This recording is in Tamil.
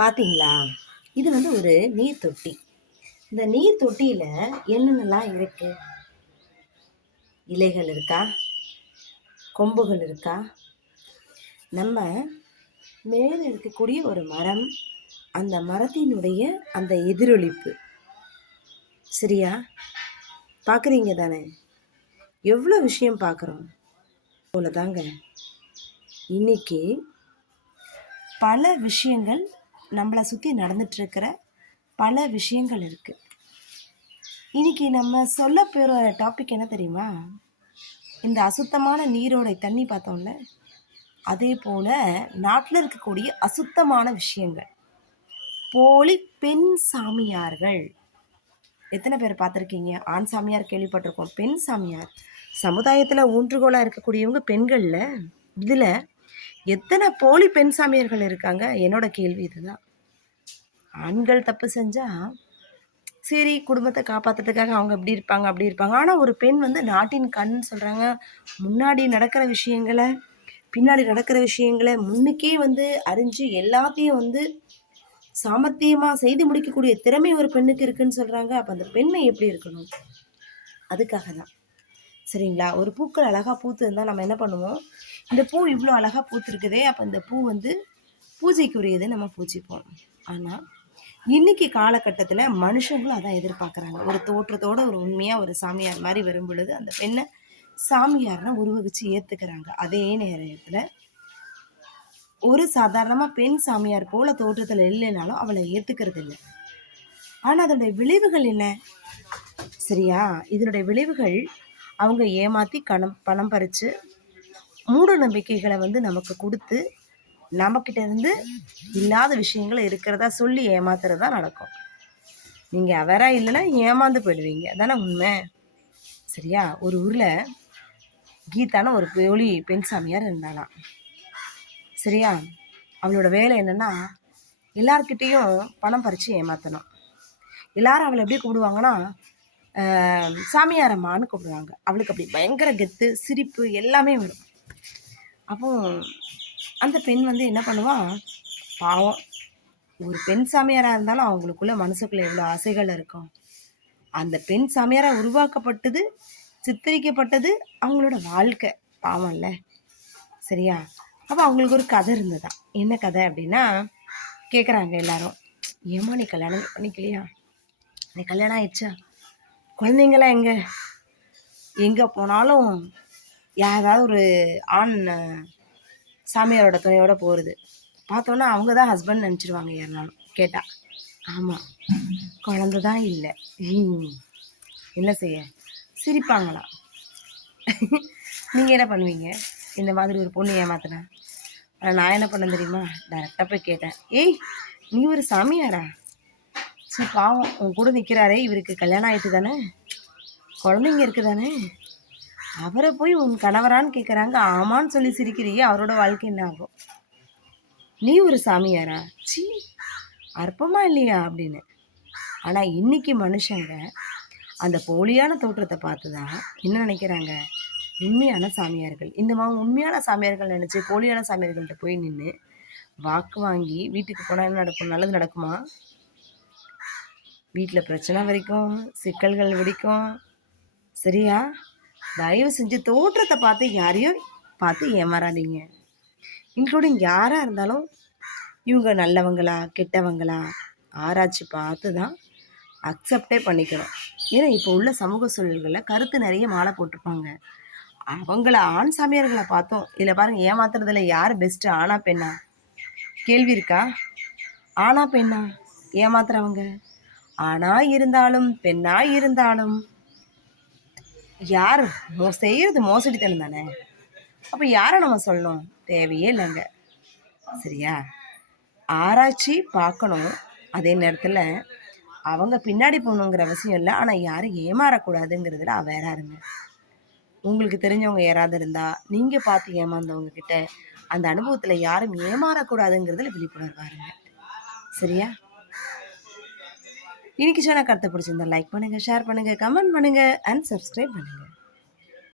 பார்த்தீங்களா? இது ஒரு நீர் தொட்டி. இந்த நீர் தொட்டியில என்னென்னலாம் இருக்கு? இலைகள் இருக்கா? கொம்புகள் இருக்கா? நம்ம மேல இருக்கக்கூடிய ஒரு மரம், அந்த மரத்தினுடைய அந்த எதிரொலிப்பு. சரியா? பார்க்குறீங்க தானே? எவ்வளோ விஷயம் பார்க்குறோம். போலதாங்க இன்னைக்கு பல விஷயங்கள் நம்மளை சுற்றி நடந்துட்டுருக்கிற பல விஷயங்கள் இருக்குது. இன்னைக்கு நம்ம சொல்ல போகிற டாபிக் என்ன தெரியுமா? இந்த அசுத்தமான நீரோட தண்ணி பார்த்தோம்ல, அதே போல் நாட்டில் இருக்கக்கூடிய அசுத்தமான விஷயங்கள். போலி பெண் சாமியார்கள். எத்தனை பேர் பார்த்துருக்கீங்க? ஆண் சாமியார் கேள்விப்பட்டிருக்கோம். பெண் சாமியார். சமுதாயத்தில் ஊன்றுகோலாக இருக்கக்கூடியவங்க பெண்களில். இதில் எத்தனை போலி பெண் சாமியார்கள் இருக்காங்க? என்னோட கேள்வி இதுதான். ஆண்கள் தப்பு செஞ்சால் சரி, குடும்பத்தை காப்பாற்றுறதுக்காக அவங்க இப்படி இருப்பாங்க அப்படி இருப்பாங்க. ஆனால் ஒரு பெண் நாட்டின் கண் சொல்கிறாங்க. முன்னாடி நடக்கிற விஷயங்களை, பின்னாடி நடக்கிற விஷயங்களை முன்னுக்கே அறிஞ்சு எல்லாத்தையும் சாமர்த்தியமாக செய்து முடிக்கக்கூடிய திறமை ஒரு பெண்ணுக்கு இருக்குன்னு சொல்கிறாங்க. அப்போ அந்த பெண்ணை எப்படி இருக்கணும்? அதுக்காக தான். சரிங்களா? ஒரு பூக்கள் அழகாக பூத்து இருந்தால் நம்ம என்ன பண்ணுவோம்? இந்த பூ இவ்வளோ அழகாக பூத்துருக்குதே, அப்போ இந்த பூ பூஜைக்குரியது, நம்ம பூஜிப்போம். ஆனால் இன்னைக்கு காலகட்டத்தில் மனுஷங்களும் அதான் எதிர்பார்க்குறாங்க. ஒரு தோற்றத்தோட ஒரு உண்மையாக ஒரு சாமியார் மாதிரி வரும் பொழுது அந்த பெண்ணை சாமியார்னா உருவகிச்சு ஏற்றுக்கிறாங்க. அதே நேரத்தில் ஒரு சாதாரணமாக பெண் சாமியார் போல தோற்றத்தில் இல்லைனாலும் அவளை ஏற்றுக்கிறது இல்லை. ஆனால் அதனுடைய விளைவுகள் என்ன? சரியா? இதனுடைய விளைவுகள் அவங்க ஏமாற்றி பணம் பறித்து மூட நம்பிக்கைகளை நமக்கு கொடுத்து நம்மக்கிட்ட இருந்து இல்லாத விஷயங்கள் இருக்கிறதா சொல்லி ஏமாத்துறதா நடக்கும். நீங்கள் அவரா இல்லைன்னா ஏமாந்து போயிடுவீங்க. அதானே உண்மை. சரியா? ஒரு ஊரில் கீதான ஒரு போலி பெண் சாமியார் இருந்தாலாம். சரியா? அவளோட வேலை என்னன்னா, எல்லார்கிட்டேயும் பணம் பறித்து ஏமாற்றணும். எல்லாரும் அவளை எப்படி கூப்பிடுவாங்கன்னா, சாமியாரம்மான்னு கூப்பிடுவாங்க. அவளுக்கு அப்படி பயங்கர கெத்து, சிரிப்பு எல்லாமே வரும். அப்போ அந்த பெண் என்ன பண்ணுவா? பாவம், ஒரு பெண் சாமியாராக இருந்தாலும் அவங்களுக்குள்ள மனசுக்குள்ள எவ்வளோ ஆசைகள் இருக்கும். அந்த பெண் சாமியாராக உருவாக்கப்பட்டது, சித்தரிக்கப்பட்டது அவங்களோட வாழ்க்கை. பாவம் இல்லை? சரியா? அப்போ அவங்களுக்கு ஒரு கதை இருந்ததா. என்ன கதை அப்படின்னா, கேட்குறாங்க எல்லாரும், ஏமா நீ கல்யாணம் பண்ணிக்கலையா? நீ கல்யாணம் ஆயிடுச்சா? குழந்தைங்களாம் எங்கே போனாலும் யாராவது ஒரு ஆண் சாமியாரோட துணையோட போகிறது பார்த்தோன்னா அவங்க தான் ஹஸ்பண்ட் நினச்சிடுவாங்க. யாருனாலும் கேட்டால் ஆமாம், குழந்த தான் இல்லை. என்ன செய்ய? சிரிப்பாங்களாம். நீங்கள் என்ன பண்ணுவீங்க இந்த மாதிரி ஒரு பொண்ணு ஏமாத்தினா? நான் என்ன பண்ண தெரியுமா? டைரெக்டாக போய் கேட்டேன், ஏய் நீ ஒரு சாமியாரா? சரி பாவம், உன் கூட நிற்கிறாரே, இவருக்கு கல்யாணம் ஆகிட்டு தானே, குழந்தைங்க இருக்குது தானே, அவரை போய் உன் கணவரான்னு கேட்குறாங்க. ஆமான்னு சொல்லி சிரிக்கிறியே, அவரோட வாழ்க்கை என்ன ஆகும்? நீ ஒரு சாமியாரா? சி, அற்பமா இல்லையா அப்படின்னு. ஆனால் இன்னைக்கு மனுஷங்க அந்த போலியான தோற்றத்தை பார்த்து தான் என்ன நினைக்கிறாங்க? உண்மையான சாமியார்கள். இந்த மாதிரி உண்மையான சாமியார்கள் நினச்சி போலியான சாமியார்கள்ட்ட போய் நின்று வாக்கு வாங்கி வீட்டுக்கு போனால் என்ன நடக்கும்? நல்லது நடக்குமா? வீட்டில் பிரச்சனை வரைக்கும், சிக்கல்கள் வெடிக்கும். சரியா? தயவு செஞ்சு தோற்றத்தை பார்த்து யாரையும் பார்த்து ஏமாறாதீங்க. இன்க்ளூடிங் யாராக இருந்தாலும் இவங்க நல்லவங்களா கெட்டவங்களா ஆராய்ச்சி பார்த்து தான் அக்செப்டே பண்ணிக்கணும். ஏன்னா இப்போ உள்ள சமூக சூழல்களில் கருத்து நிறைய மாலை போட்டிருப்பாங்க. அவங்கள ஆண் சாமியார்களை பார்த்தோம். இதில் பாருங்கள், ஏமாத்துறதுல யார் பெஸ்ட்டு? ஆணா பெண்ணா? கேள்வி இருக்கா? ஆணா பெண்ணா ஏமாத்துறவங்க? ஆணா இருந்தாலும் பெண்ணா இருந்தாலும் யார் செய்கிறது மோசடித்தனம் தானே. அப்போ யாரை நம்ம சொல்லணும்? தேவையே இல்லைங்க. சரியா? ஆராய்ச்சி பார்க்கணும். அதே நேரத்தில் அவங்க பின்னாடி போகணுங்கிற அவசியம் இல்லை. ஆனால் யாரும் ஏமாறக்கூடாதுங்கிறதுல வேறாருங்க. உங்களுக்கு தெரிஞ்சவங்க யாராவது இருந்தால் நீங்கள் பார்த்து ஏமாந்தவங்க கிட்ட அந்த அனுபவத்தில் யாரும் ஏமாறக்கூடாதுங்கிறதுல விழிப்புணர்வாருங்க. சரியா? இன்னைக்கு சொன்ன கருத்தை பிடிச்சிருந்தா லைக் பண்ணுங்கள், ஷேர் பண்ணுங்கள், கமெண்ட் பண்ணுங்கள் அண்ட் சப்ஸ்கிரைப் பண்ணுங்கள்.